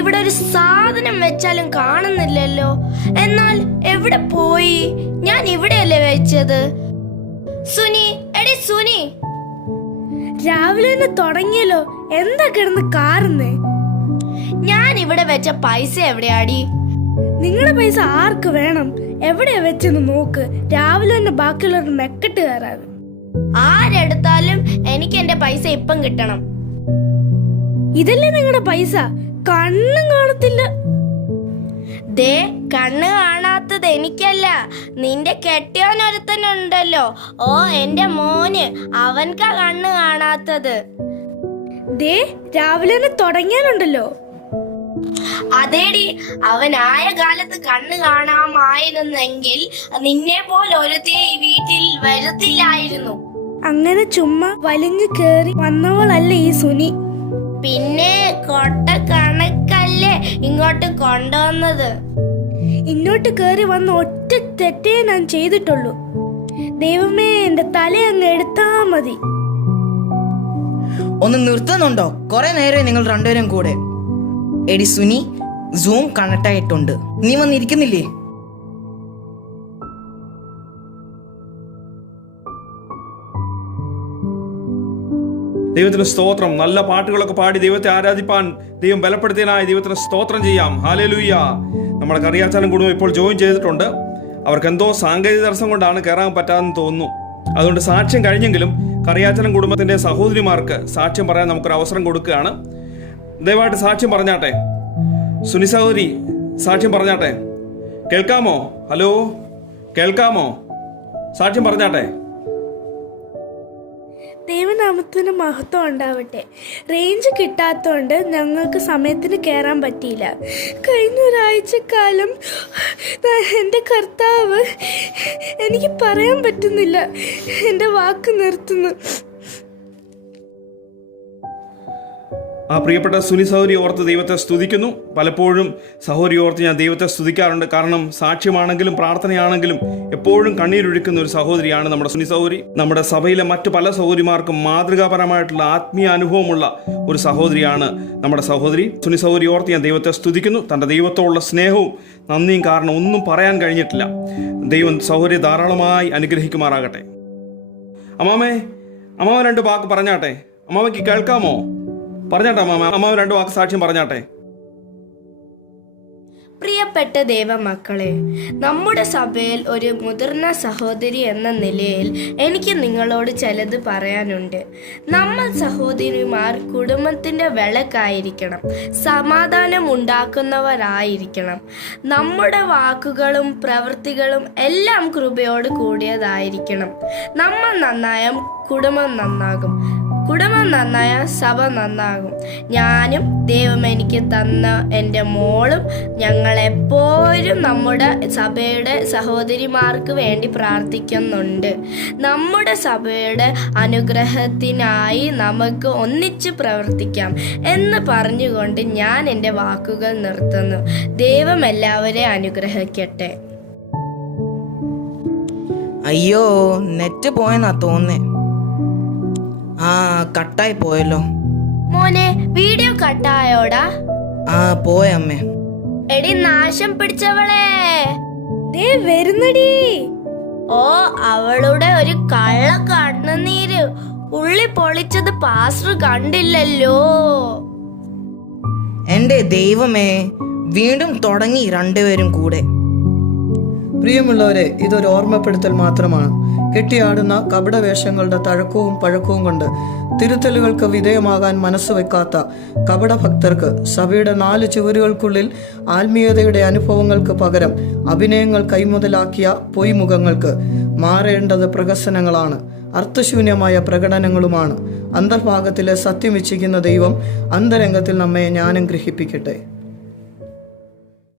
ഇവിടെ ഒരു സാധനം വെച്ചാലും കാണുന്നില്ലല്ലോ. എന്നാൽ എവിടെ പോയി? ഞാൻ ഇവിടെയല്ലേ വെച്ചത്. സുനി, എടി സുനി, രാവിലെ തന്നെ തുടങ്ങിയല്ലോ, എന്താ കിടന്ന് കാറുന്നേ? ഞാൻ ഇവിടെ വെച്ച പൈസ എവിടെയാടി? നിങ്ങളുടെ പൈസ ആർക്ക് വേണം? എവിടെയാ വെച്ചെന്ന് നോക്ക്. രാവിലെ തന്നെ ബാക്കിയുള്ളവർ മെക്കെട്ട് കയറാതെ. ആരെടുത്താലും എനിക്ക് എന്റെ പൈസ ഇപ്പം കിട്ടണം. ഇതല്ലേ നിങ്ങളുടെ പൈസ? കണ്ണും കാണത്തില്ല. ദേ, കണ്ണ് കാണാത്തത് എനിക്കല്ല, നിന്റെ കെട്ടിയോനൊരുത്തനുണ്ടല്ലോ. ഓ, എന്റെ മോന്, അവൻക്കാ കണ്ണ് കാണാത്തത്. ദേ, രാവിലെ തന്നെ തുടങ്ങിയാലുണ്ടല്ലോ. അതേടി, അവനായ കാലത്ത് കണ്ണ് കാണാമായിരുന്നെങ്കിൽ നിന്നെ പോലെ ഒരുത്തിയെ ഈ വീട്ടിൽ വരുത്തില്ലായിരുന്നു. അങ്ങനെ ചുമ്മാ വലിഞ്ഞു കേറി വന്നവളല്ലേ ഈ സുനി. പിന്നെ കൊട്ട കണക്കല്ലേ ഇങ്ങോട്ട് കൊണ്ടുവന്നത്. ഇങ്ങോട്ട് കേറി വന്ന ഒറ്റ തെറ്റേ ഞാൻ ചെയ്തിട്ടുള്ളൂ. ദൈവമേ, എന്റെ തല അങ്ങ് എടുത്താ മതി. ഒന്ന് നിർത്തുന്നുണ്ടോ? കുറെ നേരം നിങ്ങൾ രണ്ടുപേരും കൂടെ. എടി സുനി, സൂം കണക്ട് ആയിട്ടുണ്ട്, നീ വന്നിരിക്കുന്നില്ലേ? ദൈവത്തിന് സ്തോത്രം. നല്ല പാട്ടുകളൊക്കെ പാടി ദൈവത്തെ ആരാധിപ്പാൻ ദൈവം ബലപ്പെടുത്തിയതിനായി ദൈവത്തിന് സ്തോത്രം ചെയ്യാം. ഹല്ലേലൂയ. നമ്മുടെ കറിയാച്ചാനും കുടുംബം ഇപ്പോൾ ജോയിൻ ചെയ്തിട്ടുണ്ട്. അവർക്ക് എന്തോ സാങ്കേതിക തടസ്സം കൊണ്ടാണ് കയറാൻ പറ്റാതെന്ന് തോന്നുന്നു. അതുകൊണ്ട് സാക്ഷ്യം കഴിഞ്ഞെങ്കിലും കറിയാച്ചനും കുടുംബത്തിന്റെ സഹോദരിമാർക്ക് സാക്ഷ്യം പറയാൻ നമുക്കൊരു അവസരം കൊടുക്കുകയാണ്. ദയവായിട്ട് സാക്ഷ്യം പറഞ്ഞാട്ടെ. സുനി സഹോദരി, സാക്ഷ്യം പറഞ്ഞാട്ടെ. കേൾക്കാമോ? ഹലോ, കേൾക്കാമോ? സാക്ഷ്യം പറഞ്ഞാട്ടെ. ദൈവനാമത്തിന് മഹത്വം ഉണ്ടാവട്ടെ. റേഞ്ച് കിട്ടാത്തതുകൊണ്ട് ഞങ്ങൾക്ക് സമയത്തിന് കയറാൻ പറ്റിയില്ല. കഴിഞ്ഞ ഒരാഴ്ചക്കാലം എൻ്റെ കർത്താവ്, എനിക്ക് പറയാൻ പറ്റുന്നില്ല, എൻ്റെ വാക്ക് നിർത്തുന്നു. ആ പ്രിയപ്പെട്ട സുനി സഹോദരി ഓർത്ത് ദൈവത്തെ സ്തുതിക്കുന്നു. പലപ്പോഴും സഹോദരി ഓർത്ത് ഞാൻ ദൈവത്തെ സ്തുതിക്കാറുണ്ട്. കാരണം സാക്ഷ്യമാണെങ്കിലും പ്രാർത്ഥനയാണെങ്കിലും എപ്പോഴും കണ്ണീരൊഴുക്കുന്ന ഒരു സഹോദരിയാണ് നമ്മുടെ സുനി സഹോദരി. നമ്മുടെ സഭയിലെ മറ്റു പല സഹോദരിമാർക്കും മാതൃകാപരമായിട്ടുള്ള ആത്മീയ അനുഭവമുള്ള ഒരു സഹോദരിയാണ് നമ്മുടെ സഹോദരി. സുനി സഹോദരി ഓർത്ത് ഞാൻ ദൈവത്തെ സ്തുതിക്കുന്നു. തൻ്റെ ദൈവത്തോടുള്ള സ്നേഹവും നന്ദിയും കാരണം ഒന്നും പറയാൻ കഴിഞ്ഞിട്ടില്ല. ദൈവം സഹോദരിയെ ധാരാളമായി അനുഗ്രഹിക്കുമാറാകട്ടെ. അമ്മാമേ, അമ്മാവ രണ്ട് വാക്ക് പറഞ്ഞാട്ടെ. അമ്മാവയ്ക്ക് കേൾക്കാമോ? പറഞ്ഞാട്ടെ അമ്മാവ രണ്ട് വാക്ക് സാക്ഷ്യം പറഞ്ഞാട്ടെ. പ്രിയപ്പെട്ട ദൈവമക്കളെ, നമ്മുടെ സഭയിൽ ഒരു മുതിർന്ന സഹോദരി എന്ന നിലയിൽ എനിക്ക് നിങ്ങളോട് ചിലത് പറയാനുണ്ട്. നമ്മൾ സഹോദരിമാർ കുടുംബത്തിൻ്റെ വിളക്കായിരിക്കണം, സമാധാനം ഉണ്ടാക്കുന്നവരായിരിക്കണം. നമ്മുടെ വാക്കുകളും പ്രവൃത്തികളും എല്ലാം കൃപയോട് കൂടിയതായിരിക്കണം. നമ്മൾ നന്നായാൽ കുടുംബം നന്നാകും, കുടുംബം നന്നായ സഭ നന്നാകും. ഞാനും ദൈവം എനിക്ക് തന്ന എൻ്റെ മോളും ഞങ്ങളെപ്പോഴും നമ്മുടെ സഭയുടെ സഹോദരിമാർക്ക് വേണ്ടി പ്രാർത്ഥിക്കുന്നുണ്ട്. നമ്മുടെ സഭയുടെ അനുഗ്രഹത്തിനായി നമുക്ക് ഒന്നിച്ച് പ്രവർത്തിക്കാം എന്ന് പറഞ്ഞുകൊണ്ട് ഞാൻ എൻ്റെ വാക്കുകൾ നിർത്തുന്നു. ദൈവം എല്ലാവരെയും അനുഗ്രഹിക്കട്ടെ. അയ്യോ, നെറ്റ് പോയെന്നാ തോന്നേ. കട്ടായി പോയല്ലോ. മോനെ, വീഡിയോ കട്ടായോടാ? പോയമ്മേ. എടി നാശം പിടിച്ചവളെ, ദേ വരുന്നടി. ഓ, അവളുടെ ഒരു കള്ള കണ്ണുനീര്. ഉള്ളി പൊളിച്ചത് പാസ്റ്റർ കണ്ടില്ലല്ലോ. എന്റെ ദൈവമേ, വീണ്ടും തുടങ്ങി രണ്ടുപേരും കൂടെ. പ്രിയമുള്ളവരെ, ഇതൊരു ഓർമ്മപ്പെടുത്തൽ മാത്രമാണ്. കെട്ടിയാടുന്ന കപടവേഷങ്ങളുടെ തഴക്കവും പഴക്കവും കൊണ്ട് തിരുത്തലുകൾക്ക് വിധേയമാകാൻ മനസ്സ് വെക്കാത്ത കപടഭക്തർക്ക് സഭയുടെ 4 ചുവരുകൾക്കുള്ളിൽ ആത്മീയതയുടെ അനുഭവങ്ങൾക്ക് പകരം അഭിനയങ്ങൾ കൈമുതലാക്കിയ പൊയ്മുഖങ്ങൾക്ക് മാറേണ്ടത് പ്രഹസനങ്ങളാണ്, അർത്ഥശൂന്യമായ പ്രകടനങ്ങളുമാണ്. അന്തർഭാഗത്തിലെ സത്യം ഇച്ഛിക്കുന്ന ദൈവം അന്തരംഗത്തിൽ നമ്മെ ജ്ഞാനം ഗ്രഹിപ്പിക്കട്ടെ.